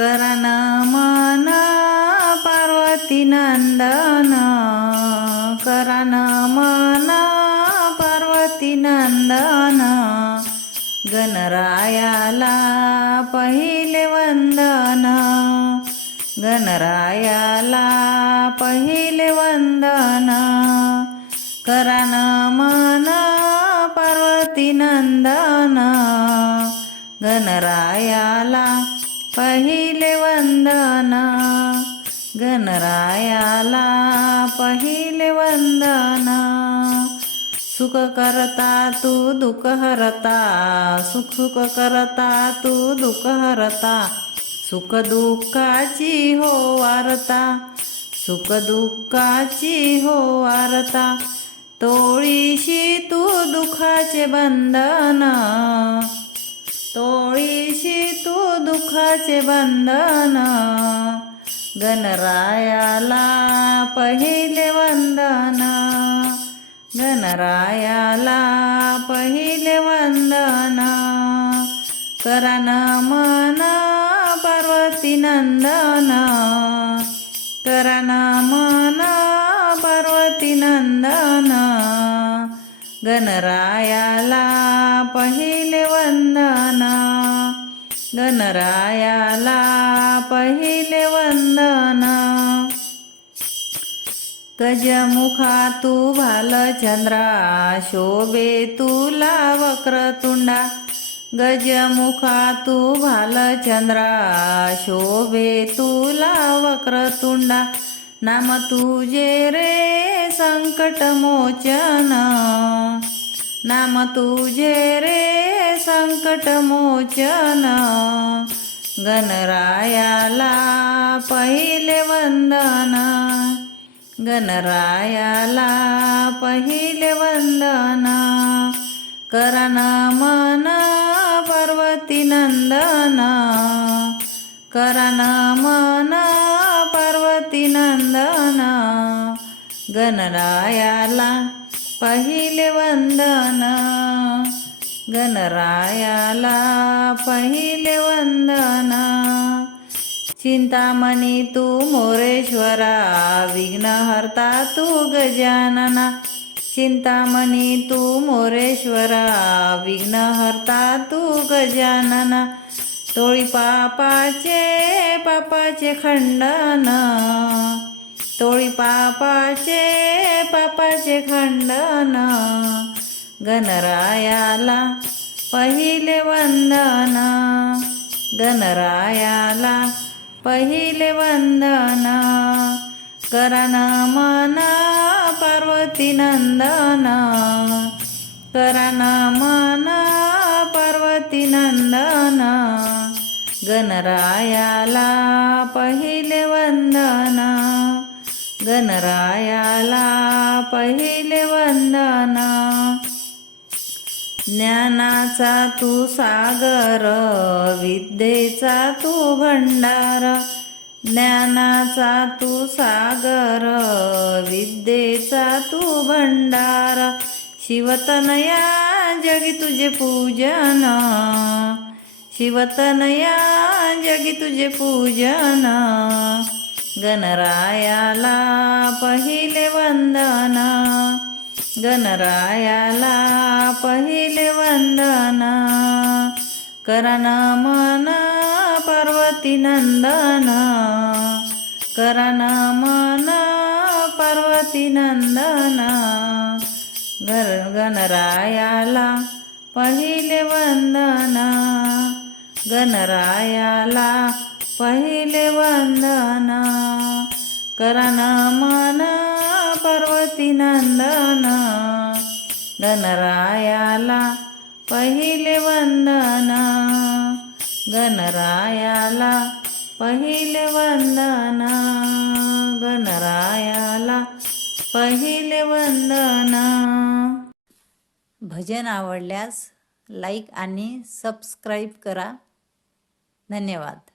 करण पार्वती नंदन करण पार्वती नंदन गणरायाला पहिले वंदन गणरायाला पहिले वंदन करण पार्वती नंदन गणरायाला पहिले वंदना गणरायाला पहिले वंदना. सुख करता तू दुःख हरता सुख सुख करता तू दुःख हरता. सुख दुःखाची हो वारता सुख दुःखाची हो वारता. तोळीशी तू दुःखाचे बंधन तोळीशी तू दुःखाचे बंधन गणरायाला पहिले वंदन गणरायाला पहिले वंदन. करण मन पार्वती नंदन करण मन पार्वती नंदन. गणरायाला पहिले वंदन. गणरायाला पहिले वंदन. गजमुखा तू भालचंद्रा शोभे तुला वक्रतुंडा. गजमुखा तू भालचंद्रा शोभे तुला वक्रतुंडा. नाम तुझे रे संकट मोचन नाम तुझे रे संकट मोचन. गणरायाला पहिले वंदन. गणरायाला पहिले वंदन. करण मन पर्वती नंदन. करण मन पर्वती नंदन. गणरायाला पहिले वंदन गणरायाला पहिले वंदन. चिंतामणी तू मोरेश्वरा विघ्नहर्ता तू गजानना. चिंतामणी तू मोरेश्वरा विघ्नहर्ता तू गजानना. तोळी पापाचे पापाचे खंडन. तोळी पापाचे पापाचे खंडन. गणरायाला पहिले वंदन. गणरायाला पहिले वंदन. करण मना पार्वती नंदन. करण मना पार्वती नंदन. गणरायाला पहिले वंदन. गणरायाला पहिले ज्ञानाचा तू सागर विद्येचा तू भंडार. ज्ञानाचा तू सागर विद्येचा तू भंडार. शिवतनया जगी तुझे पूजन. शिवतनया जगी तुझे पूजन. गणरायाला पहिले वंदना. गणरायाला पहिले वंदना करण मन पार्वती नंदना करण मन पार्वती नंदना. गर गणरायाला पहिले वंदना गणरायाला पहिले वंदना. करना मन पार्वती नंदन. गणरायाला पहिले वंदन. गणरायाला पहिले वंदन. गणरायाला पहिले वंदन. भजन आवडल्यास लाईक आणि सबस्क्राईब करा. धन्यवाद.